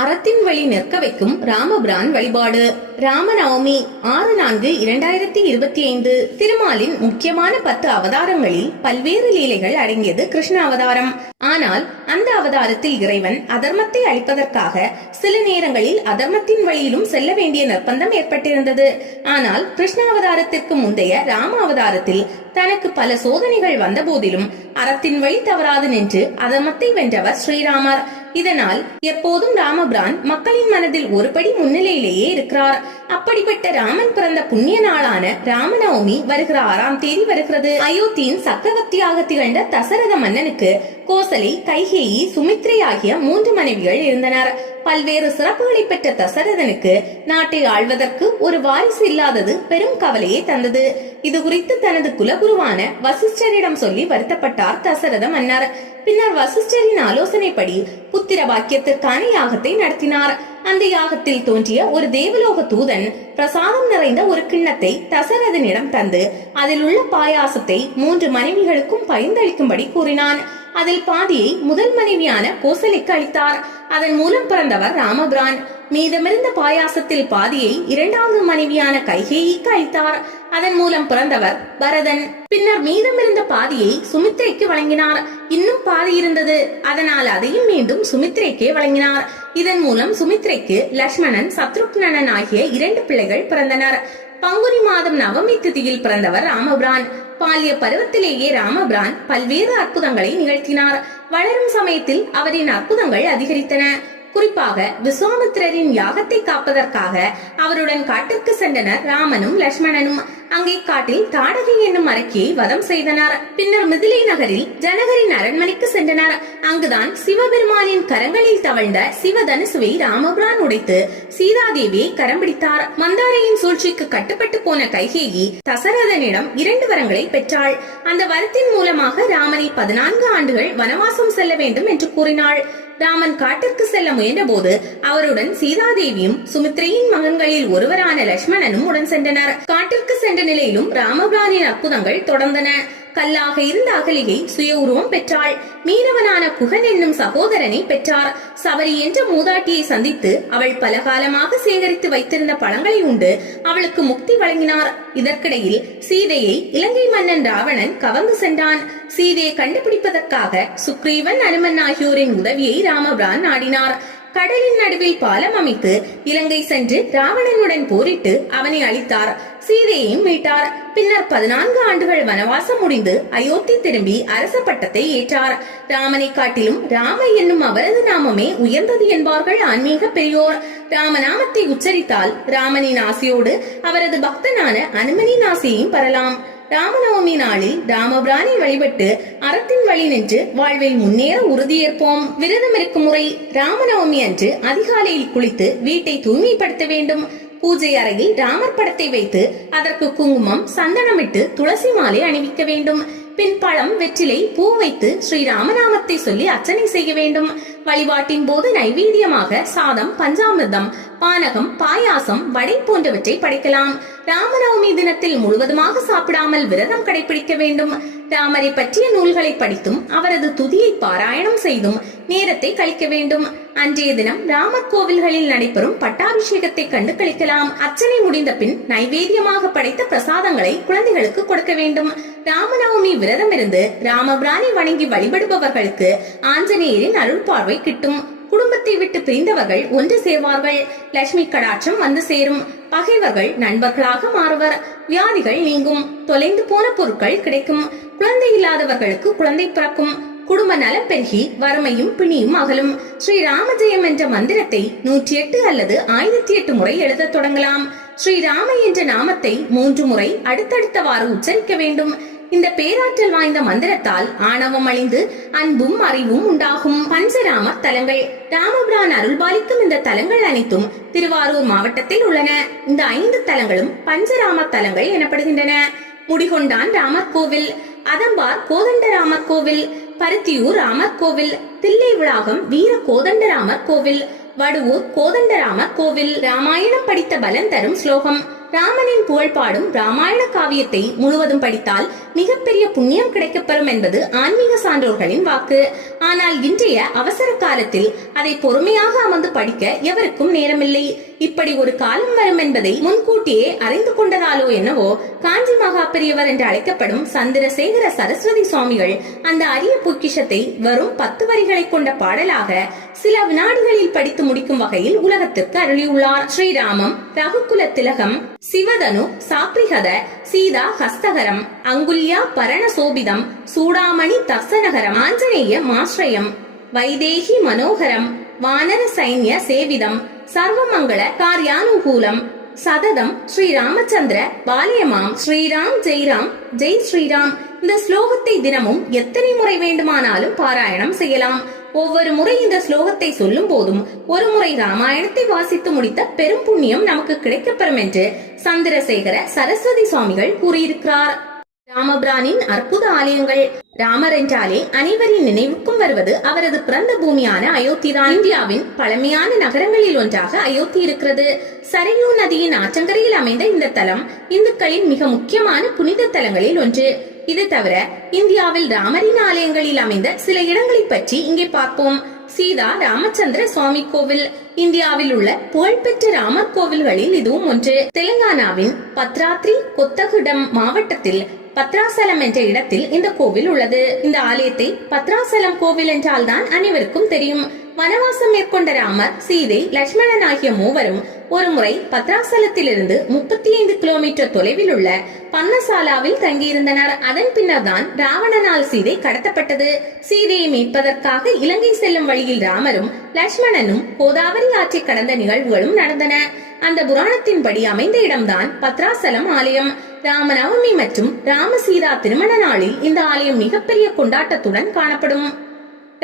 அறத்தின் வழி நிற்க வைக்கும் ராமபிரான் வழிபாடு. ராமநவமி 6/4/2025. திருமாலின் முக்கியமான 10 அவதாரங்களில் பல்வேறு லீலைகள் அடங்கியது கிருஷ்ண அவதாரம். ஆனால் அந்த அவதாரத்தில் இறைவன் அதர்மத்தை அழிப்பதற்காக சில நேரங்களில் அதர்மத்தின் வழியிலும் செல்ல வேண்டிய நிர்பந்தம் ஏற்பட்டிருந்தது. ஆனால் கிருஷ்ண அவதாரத்திற்கு முந்தைய ராம அவதாரத்தில் தனக்கு பல சோதனைகள் வந்த போதிலும் அறத்தின் வழி தவறாது நின்று அதர்மத்தை வென்றவர் ஸ்ரீராமர். இதனால் எப்போதும் ராமபிரான் மக்களின் மனதில் ஒருபடி முன்னிலையிலேயே இருக்கிறார். அப்படிப்பட்ட ராமன் பிறந்த புண்ணிய நாளான ராமநவமி வருகிற 6ஆம் தேதி வருகிறது. அயோத்தியின் சக்கரவர்த்தியாக திகழ்ந்த தசரத மன்னனுக்கு கோசலை, கைகேயி, சுமித்ரை ஆகிய 3 மனைவிகள் இருந்தனர். பல்வேறு சிறப்புகளை பெற்ற தசரதனுக்கு நாட்டை ஆள்வதற்கு ஒரு வாரிசு இல்லாதது பெரும் கவலையை தந்தது. இது குறித்து தனது குலகுருவான வசிஷ்டரிடம் சொல்லி வருத்தப்பட்டார் தசரத மன்னர். பின்னர் வசிஷ்டரின் ஆலோசனைப்படி புத்திர பாக்கியத்திற்கான யாகத்தை நடத்தினார். அந்த யாகத்தில் தோன்றிய ஒரு தேவலோக தூதன் பிரசாதம் நிறைந்த ஒரு கிண்ணத்தை தசரதனிடம் தந்து அதில் உள்ள பாயாசத்தை 3 மனைவிகளுக்கும் பகிர்ந்தளிக்கும்படி கூறினான். அதில் பாதியை முதல் மனைவியான கோசலைக்கு அளித்தார். அதன் மூலம் பிறந்தவர் ராமபிரான். மீதமிருந்த பாயாசத்தில் பாதியை 2வது மனைவியான கைகேயிக்கு அளித்தார். அதன் மூலம் பிறந்தவர் பரதன். பின்னர் மீதமிருந்த பாதியை சுமித்ரைக்கு வழங்கினார். இன்னும் பாதி இருந்தது. அதனால் அதையும் மீண்டும் சுமித்ரைக்கே வழங்கினார். இதன் மூலம் சுமித்ரைக்கு லட்சுமணன், சத்ருக்னன் ஆகிய 2 பிள்ளைகள் பிறந்தனர். பங்குனி மாதம் நவமி திதியில் பிறந்தவர் ராமபிரான். பாலிய பருவத்திலேயே ராமபிரான் பல்வேறு அற்புதங்களை நிகழ்த்தினார். வளரும் சமயத்தில் அவரின் அற்புதங்கள் அதிகரித்தன. குறிப்பாக விஸ்வாமித்திரரின் யாகத்தை காப்பதற்காக அவருடன் காட்டிற்கு சென்றனர் ராமனும் லட்சுமணனும். அங்கே காட்டில் தாடகை என்னும் அரக்கியை வதம் செய்தனர். பின்னர் மிதிலை நகரில் ஜனகரின் அரண்மனைக்கு சென்றனர். அங்குதான் சிவபெருமானின் கரங்களில் தவழ்ந்த சிவதனுசுவை ராமபிரான் உடைத்து சீதாதேவியை கரம் பிடித்தார். மந்தாரையின் சூழ்ச்சிக்கு கட்டுப்பட்டு போன கைகேயி தசரதனிடம் 2 வரங்களை பெற்றாள். அந்த வரத்தின் மூலமாக ராமனை 14 ஆண்டுகள் வனவாசம் செல்ல வேண்டும் என்று கூறினாள். ராமன் காட்டிற்கு செல்ல முயன்ற போது அவருடன் சீதாதேவியும் சுமித்ரையின் மகன்களில் ஒருவரான லட்சுமணனும் உடன் சென்றனர். காட்டிற்கு சென்ற நிலையிலும் ராமபிரானின் அற்புதங்கள் தொடர்ந்தன. கல்லாக இருந்த அகலிகை சுய உருவம் பெற்றாள். மீனவனான குகன் என்னும் சகோதரனை பெற்றார். சபரி என்ற மூதாட்டியை சந்தித்து அவள் பலகாலமாக சேகரித்து வைத்திருந்த பழங்களை உண்டு அவளுக்கு முக்தி வழங்கினார். இதற்கிடையில் சீதையை இலங்கை மன்னன் ராவணன் கவர்ந்து சென்றான். சீதையை கண்டுபிடிப்பதற்காக சுக்ரீவன், அனுமன் ஆகியோரின் உதவியை ராமபிரான் நாடினார். கடலின் நடுவில் பாலம் அமைத்து இலங்கை சென்று ராவணனுடன் போரிட்டு அவனை அழித்தார். சீதையையும் மீட்டார். பின்னர் 14 ஆண்டுகள் வனவாசம் முடிந்து அயோத்தி திரும்பி அரச பட்டத்தை ஏற்றார். ராமனை காட்டிலும் ராம என்னும் அவரது நாமமே உயர்ந்தது என்பார்கள் ஆன்மீக பெரியோர். ராமநாமத்தை உச்சரித்தால் ராமனின் ஆசையோடு அவரது பக்தனான அனுமனின் ஆசையையும் பெறலாம். ராமநவமி நாளில் ராமபிரானை வழிபட்டு அறத்தின் வழி நின்று வாழ்வில் முன்னேற உறுதியேற்போம். விரதம் இருக்கும் முறை: ராமநவமி அன்று அதிகாலையில் குளித்து வீட்டை தூய்மைப்படுத்த வேண்டும். பூஜை அறையில் ராமர் படத்தை வைத்து அதற்கு குங்குமம், சந்தனமிட்டு துளசி மாலை அணிவிக்க வேண்டும். பின் பழம், வெற்றிலை, பூ வைத்து ஸ்ரீராமநாமத்தை சொல்லி அர்ச்சனை செய்ய வேண்டும். வழிபாட்டின் போது நைவேத்தியமாக சாதம், பஞ்சாமிர்தம், பானகம், பாயாசம், வடை போன்றவற்றை படைக்கலாம். ராமநவமி தினத்தில் முழுவதுமாக சாப்பிடாமல் விரதம் கடைபிடிக்க வேண்டும். ராமரை பற்றிய நூல்களை படித்தும் அவரது துதியை பாராயணம் செய்தும் நேரத்தை கழிக்க வேண்டும். அன்றைய தினம் ராமர் கோவில்களில் நடைபெறும் பட்டாபிஷேகத்தை கண்டு கழிக்கலாம். அர்ச்சனை முடிந்த பின் நைவேத்தியமாக படைத்த பிரசாதங்களை குழந்தைகளுக்கு கொடுக்க வேண்டும். ராமநவமி விரதம் இருந்து ராமபிரானை வணங்கி வழிபடுபவர்களுக்கு ஆஞ்சநேயரின் அருள் பார்வை கிட்டும். குடும்பத்தை விட்டு பிரிந்தவர்கள் ஒன்று சேர்வார்கள். லட்சுமி கடாட்சம் வந்து சேரும். பகைவர்கள் நண்பர்களாக மாறுவர். வியாதிகள் நீங்கும். தொலைந்து போன பொருட்கள் கிடைக்கும். குழந்தை இல்லாதவர்களுக்கு குழந்தை பிறக்கும். குடும்ப நலம் பெருகி வறுமையும் பிணியும் அகலும். ஸ்ரீராம ஜெயம் என்ற மந்திரத்தை 108 அல்லது 1008 முறை எழுத தொடங்கலாம். ஸ்ரீராம என்ற நாமத்தை 3 முறை அடுத்தடுத்தவாறு உச்சரிக்க வேண்டும். இந்த பேராற்றல் வாய்ந்த மந்திரத்தால் ஆணவம் அழிந்து அன்பும் அறிவும் உண்டாகும். பஞ்சராம தலங்கள்: ராமபிரான் அருள்பாலிக்கும் இந்த தலங்கள் அனைத்தும் திருவாரூர் மாவட்டத்தில் உள்ளன. இந்த 5 தலங்களும் பஞ்சராம தலங்கள் எனப்படுகின்றன. முடிகொண்டான் ராமர் கோவில், அதம்பார் கோதண்ட ராமர் கோவில், பருத்தியூர் ராமர் கோவில், தில்லை விளாகம் வீர கோதண்டராமர் கோவில், வடுவூர் கோதண்டராமர் கோவில். ராமாயணம் படித்த பலன் தரும் ஸ்லோகம். ராமனின் புகழ்பாடும் ராமாயண காவியத்தை முழுவதும் படித்தால் மிகப்பெரிய புண்ணியம் கிடைக்கப்பெறும் என்பது ஆன்மீக சான்றோர்களின் வாக்கு. ஆனால் இன்றைய அவசர காலத்தில் அதை பொறுமையாக அமர்ந்து படிக்க எவருக்கும் நேரமில்லை. இப்படி ஒரு காலம் வரும் என்பதை முன்கூட்டியே அறிந்து கொண்டதாலோ என்னவோ காஞ்சி மகா பெரியவர் என்று அழைக்கப்படும் சந்திரசேகர சரஸ்வதி சுவாமிகள் அந்த அரிய பொக்கிஷத்தை வெறும் 10 வரிகளை கொண்ட பாடலாக சில வினாடிகளில் படித்து முடிக்கும் வகையில் உலகத்திற்கு அருளியுள்ளார். ஸ்ரீராமம் ரகுகுல திலகம், சிவதனு சாப்ரிகத, சீதா ஹஸ்தகரம், அங்குல்யா பரண சோபிதம், சூடாமணி தர்சனகரம், ஆஞ்சநேய மாஸ்ரயம், வைதேகி மனோகரம், வானர சைன்ய சேவிதம், சர்வமங்கள கார்யானுகூலம், சததம் ஸ்ரீ ராமச்சந்திர பாலியமாம். ஸ்ரீராம் ஜெய்ராம் ஜெய் ஸ்ரீராம். இந்த ஸ்லோகத்தை தினமும் எத்தனை முறை வேண்டுமானாலும் பாராயணம் செய்யலாம். ஒவ்வொரு முறை இந்த ஸ்லோகத்தை சொல்லும் போதும் ஒரு முறை ராமாயணத்தை வாசித்து முடித்த பெரும் புண்ணியம் நமக்கு கிடைக்கப்பெறும் என்று சந்திரசேகர சரஸ்வதி சுவாமிகள் கூறியிருக்கிறார். ராமபிரானின் அற்புத ஆலயங்கள். ராமர் என்றாலே அனைவரின் நினைவுக்கும் வருவது அவரது பிறந்த பூமியான அயோத்தி தான். இந்தியாவின் பழமையான நகரங்களில் ஒன்றாக அயோத்தி இருக்கிறது. சரையூ நதியின் ஆற்றங்கரையில் அமைந்த இந்த தலம் இந்துக்களின் மிக முக்கியமான புனித தலங்களில் ஒன்று. இது தவிர இந்தியாவில் ராமரின் ஆலயங்களில் அமைந்த சில இடங்களை பற்றி இங்கே பார்ப்போம். சீதா ராமச்சந்திர சுவாமி கோவில் இந்தியாவில் உள்ள புகழ்பெற்ற ராமர் கோவில்களில் இதுவும் ஒன்று. தெலுங்கானாவின் பத்ராத்ரி கொத்தகுடம் மாவட்டத்தில் பத்ராசலம் என்ற இடத்தில் இந்த கோவில் உள்ளது. இந்த ஆலயத்தை பத்ராசலம் கோவில் என்றால் தான் அனைவருக்கும் தெரியும். வனவாசம் மேற்கொண்ட ராமர், சீதை, லட்சுமணன் ஆகிய மூவரும் ஒருமுறை பத்ராசலத்திலிருந்து 35 கிலோமீட்டர் தொலைவில் உள்ள பன்னசாலாவில் தங்கியிருந்தனர். அதன் பின்னர் தான் ராவணனால் சீதை கடத்தப்பட்டது. சீதையை மீட்பதற்காக இலங்கை செல்லும் வழியில் ராமரும் லட்சுமணனும் கோதாவரி ஆற்றை கடந்த நிகழ்வுகளும் நடந்தன. அந்த புராணத்தின்படி அமைந்த இடம்தான் பத்ராசலம் ஆலயம். ராமநவமி மற்றும் ராமசீதா திருமண நாளில் இந்த ஆலயம் மிகப்பெரிய கொண்டாட்டத்துடன் காணப்படும்.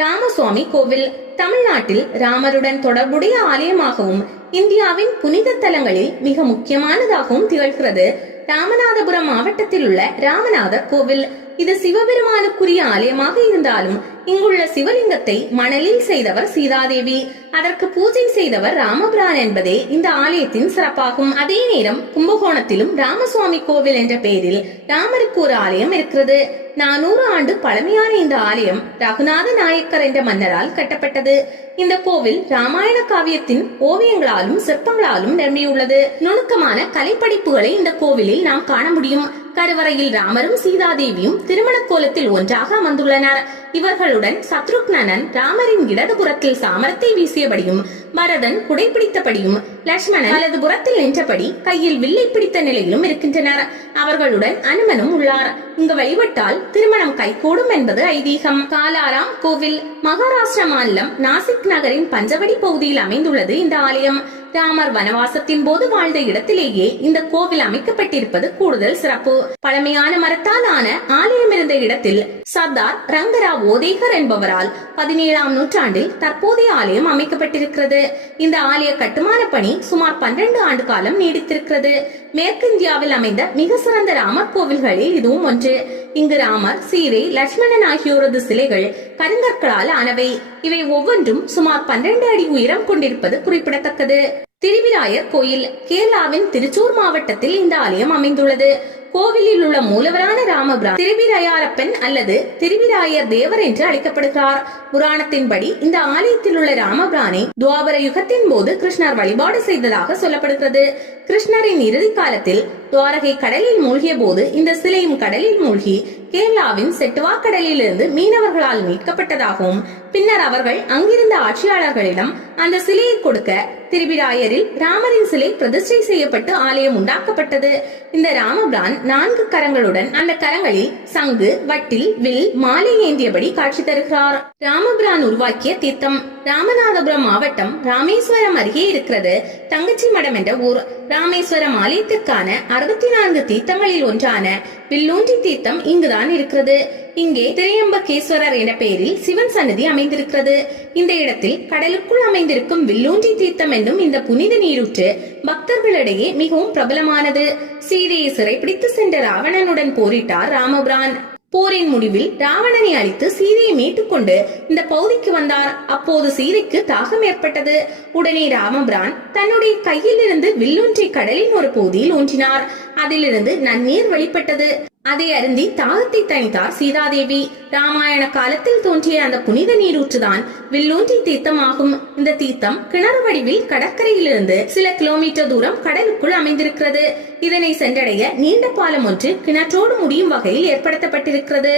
ராமசுவாமி கோவில் தமிழ்நாட்டில் ராமருடன் தொடர்புடைய ஆலயமாகவும் இந்தியாவின் புனித தலங்களில் மிக முக்கியமானதாகவும் திகழ்கிறது. ராமநாதபுரம் மாவட்டத்தில் உள்ள ராமநாதர் கோவில். இது சிவபெருமானுக்குரிய ஆலயமாக இருந்தாலும் இங்குள்ள சிவலிங்கத்தை மணலில் செய்தவர் சீதாதேவி, அதற்கு பூஜை செய்தவர் ராமபிரான் என்பதே இந்த ஆலயத்தின் சிறப்பாகும். அதே நேரம் கும்பகோணத்திலும் ராமசுவாமி கோவில் என்ற பெயரில் ராமருக்கு ஒரு ஆலயம் இருக்கிறது. 400 ஆண்டு பழமையான இந்த ஆலயம் ரகுநாத நாயக்கர் என்ற மன்னரால் கட்டப்பட்டது. இந்த கோவில் ராமாயண காவியத்தின் ஓவியங்களாலும் சிற்பங்களாலும் நிரம்பியுள்ளது. நுணுக்கமான கலைப்படைப்புகளை இந்த கோவிலில் நாம் காண முடியும். கருவறையில் ராமரும் சீதாதேவியும் திருமண கோலத்தில் ஒன்றாக அமர்ந்துள்ளனர். இவர்களுடன் சத்ருக்னன் ராமரின் இடதுபுறத்தில் சாமரத்தை வீசியபடியும், பரதன் குடைபிடித்தபடியும், லட்சுமணன் வலது புறத்தில் நின்றபடி கையில் வில்லை பிடித்த நிலையிலும் இருக்கின்றனர். அவர்களுடன் அனுமனும் உள்ளார். இங்கு வழிபட்டால் திருமணம் கைகூடும் என்பது ஐதீகம். காலாராம் கோவில் மகாராஷ்டிரா மாநிலம் நாசிக் நகரின் பஞ்சவடி பகுதியில் அமைந்துள்ளது இந்த ஆலயம். ராமர் வனவாசத்தின் போது வாழ்ந்த இடத்திலேயே இந்த கோவில் அமைக்கப்பட்டிருப்பது கூடுதல் சிறப்பு. பழமையான மரத்தால் ஆன ஆலயம் இருந்த இடத்தில் சர்தார் ரங்கராவ் ஓதேகர் என்பவரால் 17ஆம் நூற்றாண்டில் தற்போதைய ஆலயம் அமைக்கப்பட்டிருக்கிறது. இந்த ஆலய கட்டுமான பணி சுமார் 12 ஆண்டு காலம் நீடித்திருக்கிறது. மேற்கு இந்தியாவில் அமைந்த மிக சிறந்த ராமர் கோவில்களில் இதுவும் ஒன்று. இங்கு ராமர், சீதை, லட்சுமணன் ஆகியோரது சிலைகள் கருங்கற்களால் ஆனவை. இவை ஒவ்வொன்றும் சுமார் 12 அடி உயரம் கொண்டிருப்பது குறிப்பிடத்தக்கது. திருவிராயர் கோயில் கேரளாவின் திருச்சூர் மாவட்டத்தில் இந்த ஆலயம் அமைந்துள்ளது. கோவிலில் உள்ள மூலவரான ராமபிரான் திருவிராயப்பன் அல்லது திருவிராயர் தேவர் என்று அழைக்கப்படுகிறார். புராணத்தின்படி இந்த ஆலயத்தில் உள்ள ராமபிரானை துவாபர யுகத்தின் போது கிருஷ்ணர் வழிபாடு செய்ததாக சொல்லப்படுகிறது. கிருஷ்ணரின் இறுதி காலத்தில் துவாரகை கடலில் மூழ்கிய போது இந்த சிலையும் கடலில் மூழ்கி கேரளாவின் செட்டுவா கடலில் இருந்து மீனவர்களால் மீட்கப்பட்டதாகவும், பின்னர் அவர்கள் அங்கிருந்த ஆட்சியாளர்களிடம் அந்த சிலையை கொடுக்க திருவிராயரில் ராமரின் சிலை பிரதிஷ்டை செய்யப்பட்டு ஆலயம் உண்டாக்கப்பட்டது. இந்த ராமபிரான் 4 கரங்களுடன் அந்த கரங்களில் சங்கு, வட்டில், வில், மாலை ஏந்தியபடி காட்சி தருகிறார். ராமபிரான் உருவாக்கிய தீர்த்தம். ராமநாதபுரம் மாவட்டம் ராமேஸ்வரம் அருகே இருக்கிறது தங்கச்சி மடம் என்ற ஊர். ராமேஸ்வரம் ஆலயத்திற்கான 64 தீர்த்தங்களில் ஒன்றான வில்லூன்றி தீர்த்தம் இங்குதான் இருக்கிறது. இங்கே திரையம்பகேஸ்வரர் என்ற பெயரில் சிவன் சன்னதி அமைந்திருக்கிறது. இந்த இடத்தில் கடலுக்குள் அமைந்திருக்கும் வில்லூன்றி தீர்த்தம் என்னும் இந்த புனித நீரூற்று பக்தர்களிடையே மிகவும் பிரபலமானது. சீதையை சிறைப்பிடித்து சென்ற ராவணனுடன் போரிட்டார் ராமபிரான். போரின் முடிவில் ராவணனை அழித்து சீதையை மீட்டுக்கொண்டு இந்த பகுதிக்கு வந்தார். அப்போது சீதைக்கு தாகம் ஏற்பட்டது. உடனே ராமபிரான் தன்னுடைய கையில் இருந்து வில்லொன்றை கடலின் ஒரு பகுதியில் ஊன்றினார். அதிலிருந்து நன்னீர் வெளிப்பட்டது. அதை அருந்தி தாகத்தை தணித்தார் சீதாதேவி. ராமாயண காலத்தில் தோன்றிய அந்த புனித நீரூற்றுதான் வில்லூன்றி தீர்த்தம் ஆகும். இந்த தீர்த்தம் கிணறு வடிவில் கடற்கரையிலிருந்து சில கிலோமீட்டர் தூரம் கடலுக்குள் அமைந்திருக்கிறது. இதனை சென்றடைய நீண்ட பாலம் ஒன்று கிணற்றோடு முடியும் வகையில் ஏற்படுத்தப்பட்டிருக்கிறது.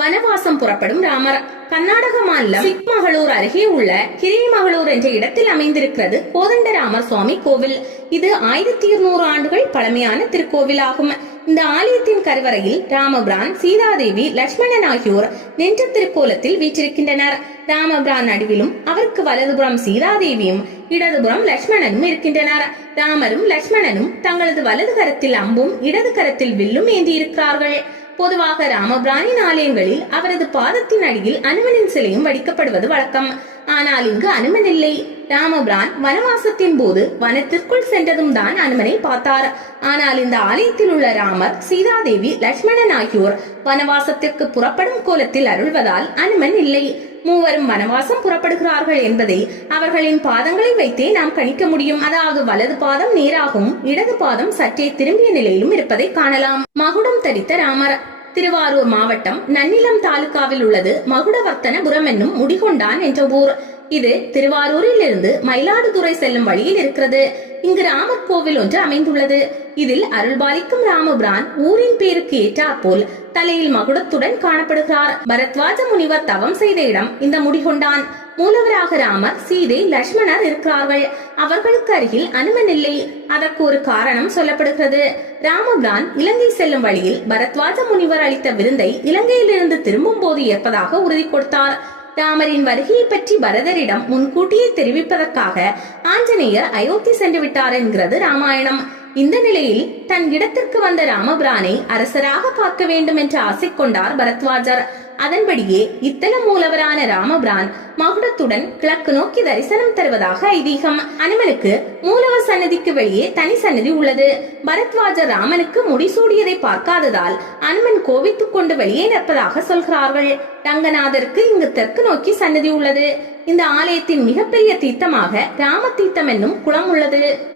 வனவாசம் புறப்படும் ராமர். கர்நாடக மாநிலம் சிக்மகளூர் அருகே உள்ள கிரிமகளூர் என்ற இடத்தில் அமைந்திருக்கிறது கோதண்டராமர் சுவாமி கோவில். இது 1200 ஆண்டுகள் பழமையான திருக்கோவில் ஆகும். இந்த ஆலயத்தின் கருவறையில் ராமபிரான், சீதாதேவி, லட்சுமணன் ஆகியோர் நின்ற திருக்கோலத்தில் வீற்றிருக்கின்றனர். ராமபிரான் நடுவிலும் அவருக்கு வலதுபுறம் சீதாதேவியும் இடதுபுறம் லட்சுமணனும் இருக்கின்றனர். ராமரும் லட்சுமணனும் தங்களது வலது கரத்தில் அம்பும் இடது கரத்தில் வில்லும் ஏந்தி இருக்கிறார்கள். பொதுவாக ராமபிரானின் ஆலயங்களில் அவரது பாதத்தின் அடியில் அனுமனின் சிலையும் வடிக்கப்படுவது வழக்கம். ஆனால் இங்கு அனுமன் இல்லை. ராமபிரான் வனவாசத்தின் போது வனத்திற்குள் சென்றதும் தான் அனுமனை பார்த்தார். ஆனால் இந்த ஆலயத்தில் உள்ள ராமர், சீதாதேவி, லட்சுமணன் ஆகியோர் வனவாசத்திற்கு புறப்படும் கோலத்தில் அருள்வதால் அனுமன் இல்லை. மூவரும் வனவாசம் புறப்படுகிறார்கள் என்பதை அவர்களின் பாதங்களை வைத்தே நாம் கணிக்க முடியும். அதாவது வலது பாதம் நேராகவும் இடது பாதம் சற்றே திரும்பிய நிலையிலும் இருப்பதை காணலாம். மகுடம் தரித்த ராமர். திருவாரூர் மாவட்டம் நன்னிலம் தாலுகாவில் உள்ளது மகுடவர்த்தனபுரம் என்னும் முடிகொண்டான் என்ற ஊர். இது திருவாரூரில் இருந்து மயிலாடுதுறை செல்லும் வழியில் இருக்கிறது. இங்கு ராமர் கோவில் ஒன்று அமைந்துள்ளது. இதில் அருள்பாலிக்கும் ராமபிரான் ஊரின் பேருக்கு ஏற்றாற்போல் தலையில் மகுடத்துடன் காணப்படுகிறார். பரத்வாஜ முனிவர் தவம் செய்த இடம் இந்த முடிகொண்டான். மூலவராக ராமர், சீதை, லட்சுமணர் இருக்கிறார்கள். அவர்களுக்கு அருகில் அனுமன் இல்லை. அதற்கு ஒரு காரணம் சொல்லப்படுகிறது. ராமபிரான் இலங்கை செல்லும் வழியில் பரத்வாஜ முனிவர் அளித்த விருந்தை இலங்கையிலிருந்து திரும்பும் போது ஏற்பதாக உறுதி கொடுத்தார். ராமரின் வருகையை பற்றி பரதரிடம் முன்கூட்டியே தெரிவிப்பதற்காக ஆஞ்சநேயர் அயோத்தி சென்று விட்டார் என்கிறது ராமாயணம். இந்த நிலையில் தன் இடத்திற்கு வந்த ராமபிரானை அரசராக பார்க்க வேண்டும் என்று ஆசை கொண்டார் பரத்வாஜர். அதன்படியே இத்தல மூலவரான ராமபிரான் மகுடத்துடன் கிழக்கு நோக்கி தரிசனம் தருவதாக ஐதீகம். அனுமனுக்கு மூலவர் சன்னதிக்கு வெளியே தனி சன்னதி உள்ளது. பரத்வாஜர் ராமனுக்கு முடிசூடியதை பார்க்காததால் அனுமன் கோபித்துக் கொண்டு வெளியே நிற்பதாக சொல்கிறார்கள். ரங்கநாதருக்கு இங்கு தெற்கு நோக்கி சன்னதி உள்ளது. இந்த ஆலயத்தின் மிகப்பெரிய தீர்த்தமாக ராம தீர்த்தம் என்னும் குளம் உள்ளது.